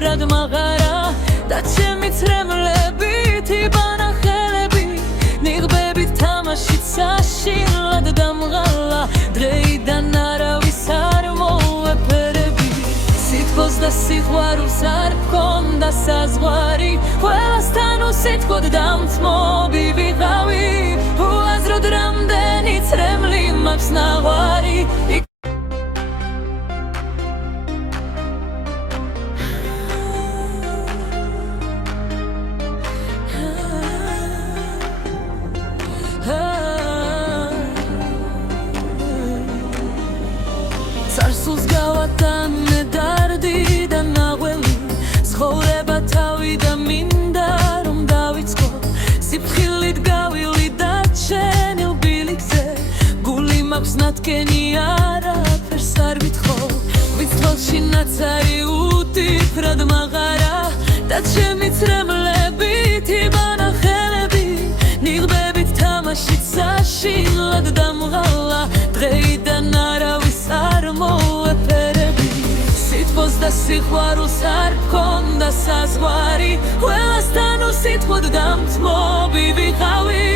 ფრად მაღარა და ჩემი ცრემლებით იბანახელები ნიღბებით თამაშით საშინლად დამღალა დრეიდან არავის არ მოეფერები სითბოს და სიყვარულს არ ჰქონდა საზღვარი ყველასთან უსიტყვოდ დამწმობი ვიყავი უაზროდ რამდენი ცრემლი მაქვს ნაღვარი Წარსულს გავატანე დარდი და ნაღველი ცხოვრება თავი და მინდა რომ დავიწყო სიფრთხილით გავივიდა შენილ ბილიკზე გული მაქვს ნათქენი არაფერს არ ვითხოვ ვიცხოვში ნაცარი უტიფრად მაღარა და ჩემი ცრემლებით იბანახელები ნიღბებით თამაშით საშინლად დამღალა დღეიდან არავის არ მოეფერები სითბოს და სიყვარულს არ ჰქონდა საზღვარი ყველასთან უსიტყვოდ დამწმობი ვიყავი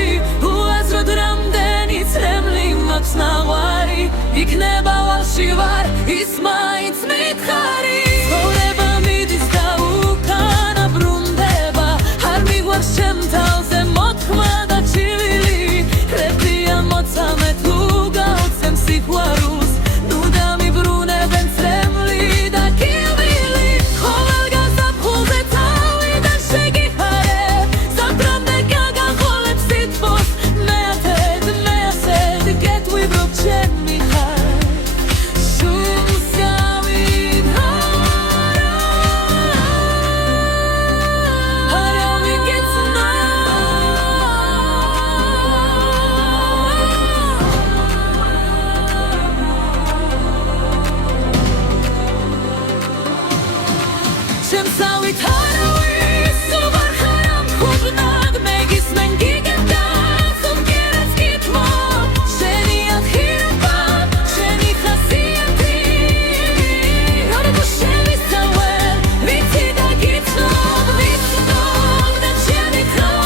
უაზროდ რამდენი ცრემლი მაქვს ნაღვარი იქნება ვარში ვარ ის მაინც მითხარი ცხოვრება მიდის და უკანა ბრუნდება არ მიგვაქვს ჩემ თავზე მოთქმა და ჩივილი ხრებია მოცამე თუ გავცემ სიყვარულს ნუ დამიბრუნებენ ცრემლი და კივილი ყოველ გაზაფხულზე თავიდან შეგიხარებ საფრამდე გაგახოლებ სითბოს მე ასეთ გეტყვიბრობ ჩემი ხარ სულს გავიჰარა არავინ გეცნო შემსავით არავის უღარ ხარ ამ ხუბნად მეგისმენ გიგებდას უმკერაც გითმობ შენი ახირება შენი ხასიათი არ გუშევისწავლე ვიცი და გიცნობ და ჩემი ხარ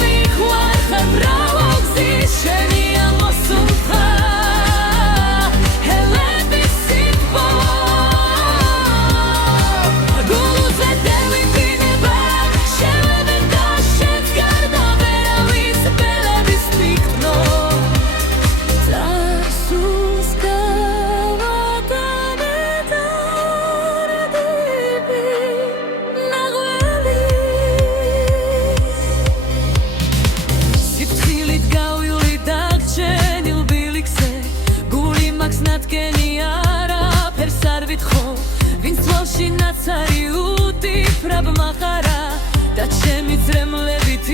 მიხვარ ხარ ბრავალ გზის შენი ამოსულხა ელების სიტყვა გულზე დევიფინება შევებენ და შენს გარდა ვერავის ბელების მიგდნო წარსულს გავატანე დარდები ნაღველი სიფრთხილით გავივიდა გჩენილ ბილიკზე გული მაქვს ნათქენი არაფერს არ ვითხოვ ვინც თვალში ნაცარი უტიფრად მაღარა და ჩემი ცრემლებით